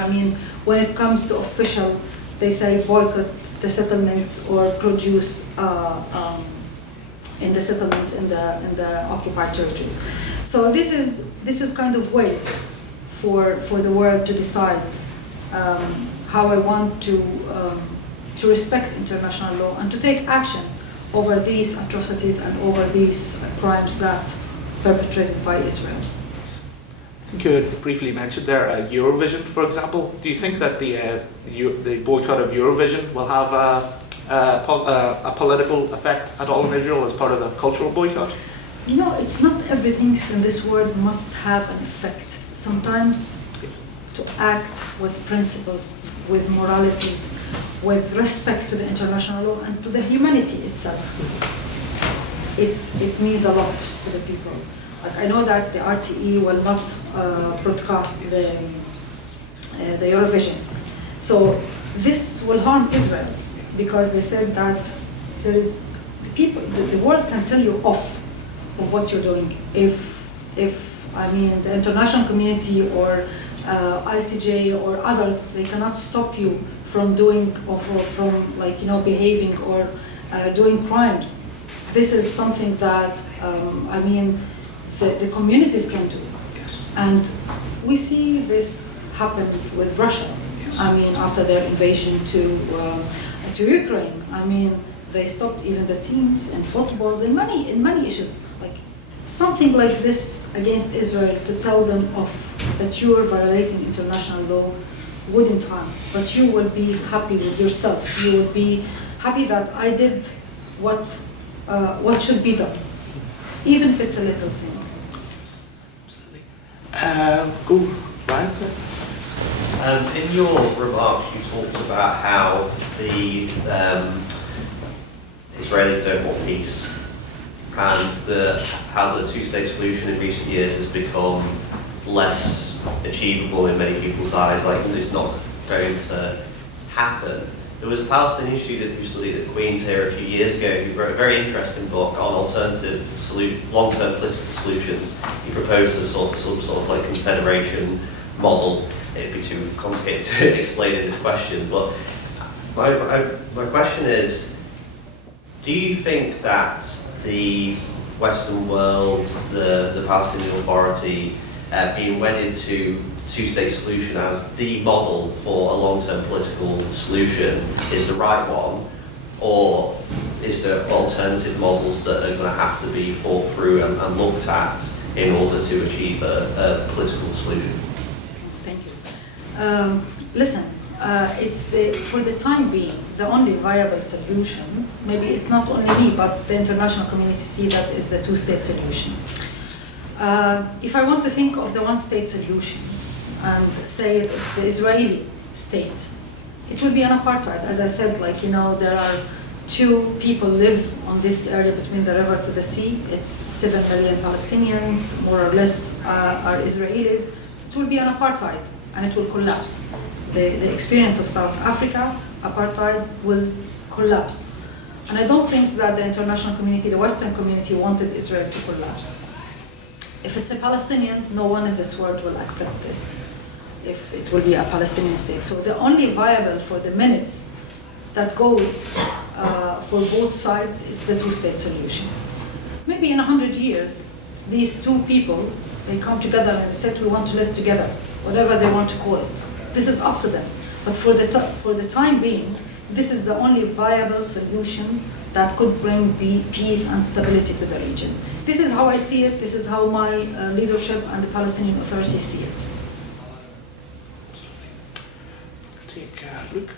when it comes to official, they say boycott the settlements or produce in the settlements in the occupied territories. So this is kind of ways for the world to decide how I want to respect international law and to take action over these atrocities and over these crimes that perpetrated by Israel. You had briefly mentioned there Eurovision, for example. Do you think that the boycott of Eurovision will have a political effect at all in Israel as part of the cultural boycott? You know, it's not everything in this world must have an effect. Sometimes to act with principles, with moralities, with respect to the international law and to the humanity itself. It means a lot to the people. Like, I know that the RTE will not broadcast the Eurovision. So this will harm Israel because they said that there is the world can tell you off of what you're doing. If I mean the international community or ICJ or others, they cannot stop you from doing or from behaving or doing crimes. This is something that I mean the communities can do. Yes. And we see this happen with Russia. Yes. I mean, after their invasion to Ukraine, I mean, they stopped even the teams and footballs in many issues. Like something like this against Israel to tell them off that you are violating international law wouldn't harm, but you will be happy with yourself. You will be happy that I did what should be done, even if it's a little thing. Go, Ryan. In your remarks, you talked about how the Israelis don't want peace, and how the two-state solution in recent years has become less achievable in many people's eyes, like it's not going to happen. There was a Palestinian student who studied at Queen's here a few years ago who wrote a very interesting book on alternative long-term political solutions. He proposed some sort of like confederation model. It'd be too complicated to explain in this question, but my question is, do you think that the Western world, the Palestinian Authority, being wedded to two-state solution as the model for a long-term political solution is the right one, or is there alternative models that are going to have to be thought through and looked at in order to achieve a political solution? Thank you. Listen, it's for the time being, the only viable solution, maybe it's not only me, but the international community see that is the two-state solution. If I want to think of the one-state solution and say it's the Israeli state, it will be an apartheid. As I said, there are two people live on this area between the river to the sea. It's 7 million Palestinians, more or less, are Israelis. It will be an apartheid, and it will collapse. The experience of South Africa, apartheid will collapse. And I don't think that the international community, the Western community, wanted Israel to collapse. If it's the Palestinians, no one in this world will accept this, if it will be a Palestinian state. So the only viable for the minutes that goes for both sides is the two-state solution. Maybe in 100 years, these two people, they come together and they say, we want to live together, whatever they want to call it. This is up to them. But for the time being, this is the only viable solution that could bring peace and stability to the region. This is how I see it. This is how my leadership and the Palestinian Authority see it. Take Luke.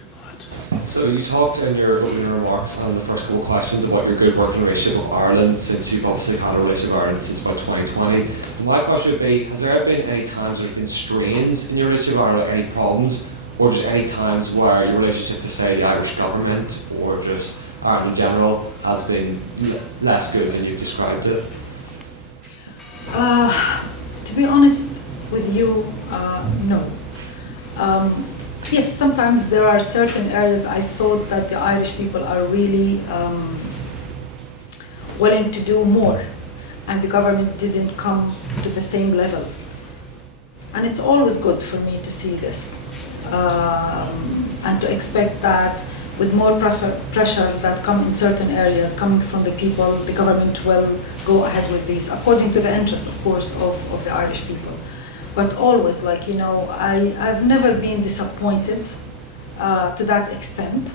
So you talked in your opening remarks and the first couple of questions about your good working relationship with Ireland, since you've obviously had a relationship with Ireland since about 2020. My question would be, has there ever been any times there have been strains in your relationship with Ireland, any problems, or just any times where your relationship to, say, the Irish government or just Ireland in general has been less good than you've described it? To be honest with you, no. Yes, sometimes there are certain areas I thought that the Irish people are really willing to do more, and the government didn't come to the same level. And it's always good for me to see this and to expect that with more pressure that come in certain areas coming from the people, the government will go ahead with this according to the interest, of course, of the Irish people. But always, I've never been disappointed to that extent.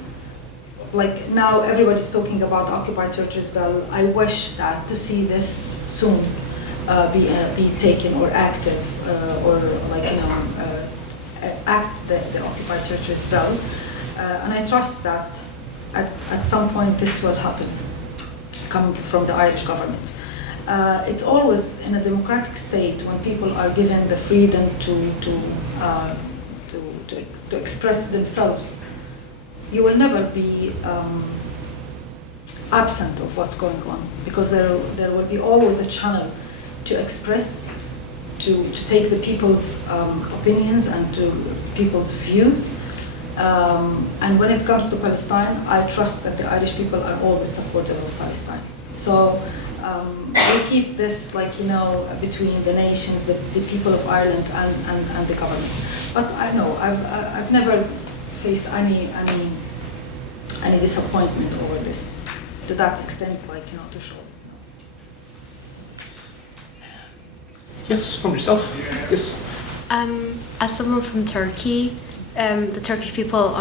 Like now, everybody's talking about occupied territories. Well, I wish that to see this soon, be taken or active or act the occupied territory spell. And I trust that at some point this will happen, coming from the Irish government. It's always in a democratic state when people are given the freedom to express themselves. You will never be absent of what's going on, because there will be always a channel to express, to take the people's opinions and to people's views. And when it comes to Palestine, I trust that the Irish people are always supportive of Palestine. So we keep this, between the nations, the people of Ireland and the governments. But I know I've never faced any disappointment over this, to that extent, to show. Yes, from yourself. Yes. As someone from Turkey, the Turkish people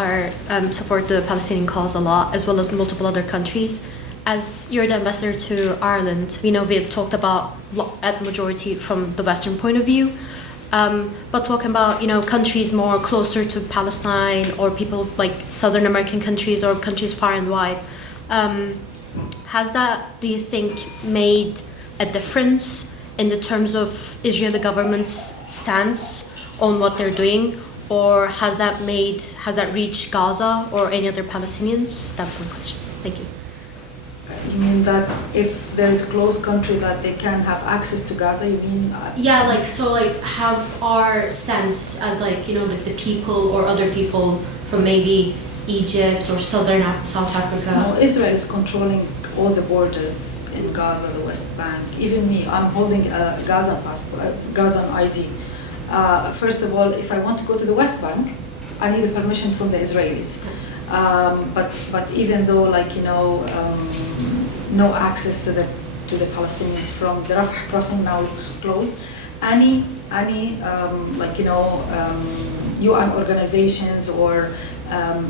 support the Palestinian cause a lot, as well as multiple other countries. As you're the ambassador to Ireland, we have talked about at majority from the Western point of view, but talking about countries more closer to Palestine, or people like Southern American countries or countries far and wide. Has that, do you think, made a difference in the terms of Israeli government's stance on what they're doing, or has that reached Gaza or any other Palestinians? That's one question. Thank you. You mean that if there is a close country that they can have access to Gaza, you mean? Yeah, have our stance as the people or other people from maybe Egypt or South Africa? No, Israel is controlling all the borders in Gaza, the West Bank. Even me, I'm holding a Gaza passport, Gaza ID. First of all, if I want to go to the West Bank, I need a permission from the Israelis. But even though no access to the Palestinians from the Rafah crossing now is closed, any UN organizations or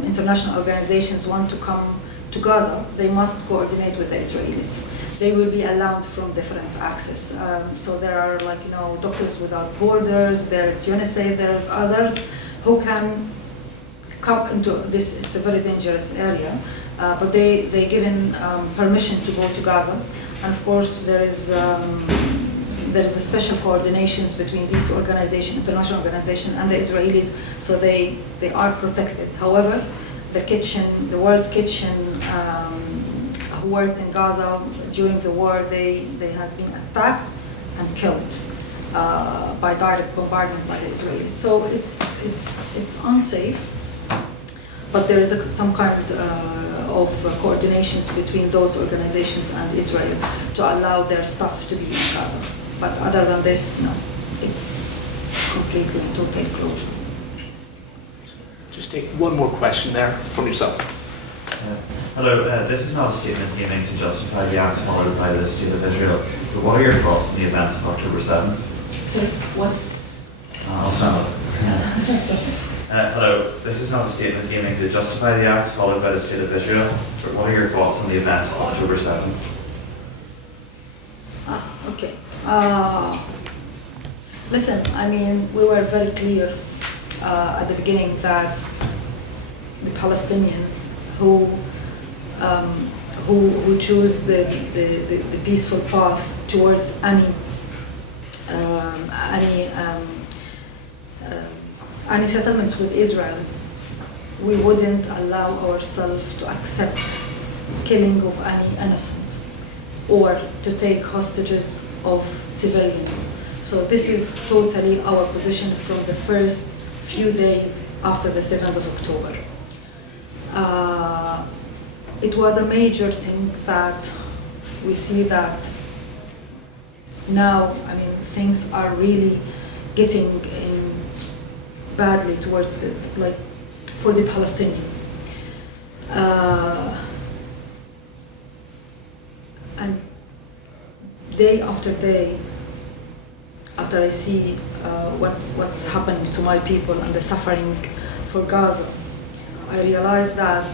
international organizations want to come to Gaza, they must coordinate with the Israelis. They will be allowed from different access. So there are Doctors Without Borders, there is UNICEF, there is others who can come into this. It's a very dangerous area, but they given permission to go to Gaza. And of course there is a special coordinations between these organizations, international organization, and the Israelis, so they are protected. However, the World Kitchen, who worked in Gaza during the war, they have been attacked and killed by direct bombardment by the Israelis. So it's unsafe, but there is some kind of coordinations between those organizations and Israel to allow their staff to be in Gaza. But other than this, no, it's completely and total closure. Just take one more question there from yourself. Hello, this is not a statement aiming to justify the acts followed by the State of Israel, but what are your thoughts on the events of October 7? Sorry, what? I'll stand up. Hello, this is not a statement aiming to justify the acts followed by the State of Israel, but what are your thoughts on the events of October 7? Okay. Listen, we were very clear at the beginning that the Palestinians who choose the peaceful path towards any settlements with Israel, we wouldn't allow ourselves to accept killing of any innocent or to take hostages of civilians. So this is totally our position from the first few days after the 7th of October. It was a major thing that we see that now, things are really getting in badly towards for the Palestinians. And day after day, after I see what's happening to my people and the suffering for Gaza, I realize that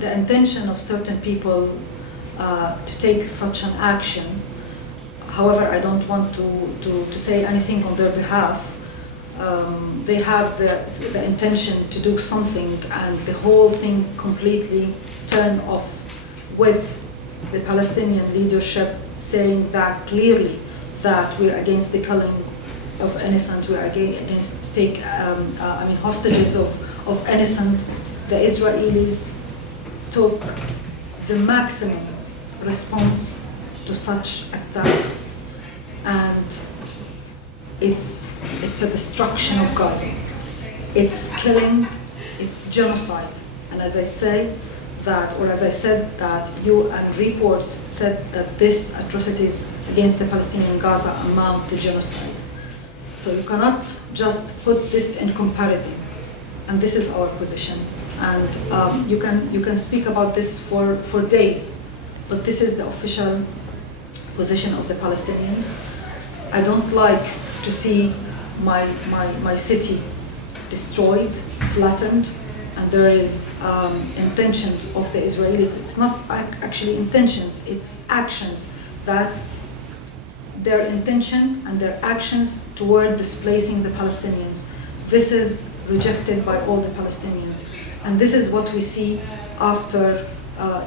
the intention of certain people to take such an action However, I don't want to say anything on their behalf. They have the intention to do something, and the whole thing completely turned off with the Palestinian leadership saying that clearly, that we're against the killing of innocent, we're against to take hostages of innocent. The Israelis took the maximum response to such attack, and it's a destruction of Gaza. It's killing, it's genocide. And as I said that UN reports said that these atrocities against the Palestinian Gaza amount to genocide. So you cannot just put this in comparison. And this is our position. And you can speak about this for days, but this is the official position of the Palestinians. I don't like to see my city destroyed, flattened, and there is intention of the Israelis. It's not actually intentions, it's actions, that their intention and their actions toward displacing the Palestinians. This is rejected by all the Palestinians. And this is what we see after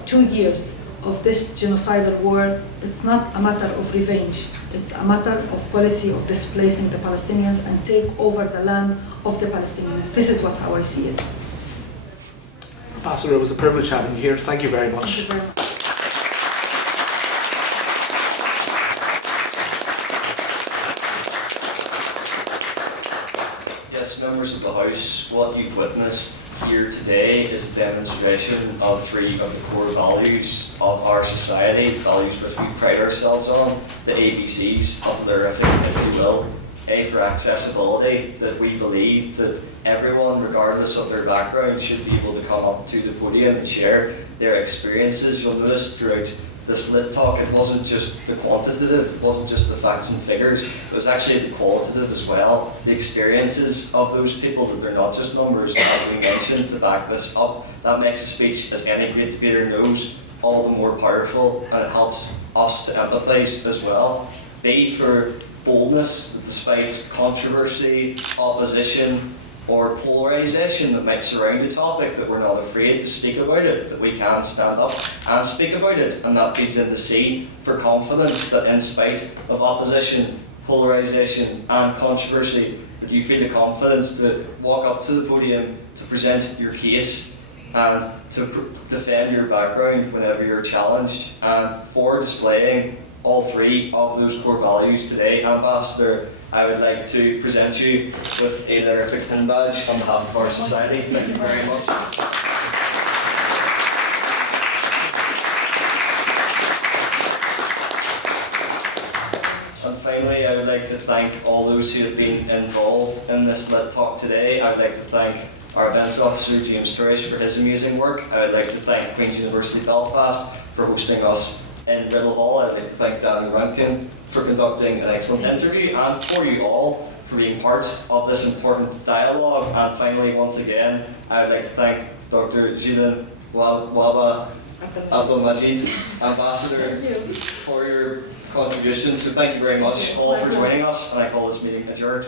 2 years of this genocidal war. It's not a matter of revenge. It's a matter of policy of displacing the Palestinians and take over the land of the Palestinians. This is how I see it. Ambassador, it was a privilege having you here. Thank you very much. Thank you very much. Yes, members of the House, what you've witnessed here today is a demonstration of 3 of the core values of our society, values which we pride ourselves on, the ABCs of LitTalk, if you will. A, for accessibility, that we believe that everyone, regardless of their background, should be able to come up to the podium and share their experiences. You'll notice throughout this LitTalk, it wasn't just the quantitative, it wasn't just the facts and figures, it was actually the qualitative as well. The experiences of those people, that they're not just numbers, as we mentioned, to back this up. That makes a speech, as any great debater knows, all the more powerful, and it helps us to empathise as well. B, for boldness, despite controversy, opposition, or polarisation that might surround a topic, that we're not afraid to speak about it, that we can stand up and speak about it. And that feeds into C, for confidence, that in spite of opposition, polarisation and controversy, that you feel the confidence to walk up to the podium, to present your case and to defend your background whenever you're challenged. And for displaying all 3 of those core values today, Ambassador, I would like to present you with a LitTalk pin badge on behalf of our society. Thank you very much. And finally, I would like to thank all those who have been involved in this LitTalk today. I would like to thank our events officer, James Turish, for his amazing work. I would like to thank Queen's University Belfast for hosting us in Riddel Hall. I would like to thank Daniel Rankin for conducting an excellent interview, and for you all for being part of this important dialogue. And finally, once again, I would like to thank Dr. Jilan Wahba Abdalmajid, Ambassador, for your contributions. So thank you very much all for joining us, and I call this meeting adjourned.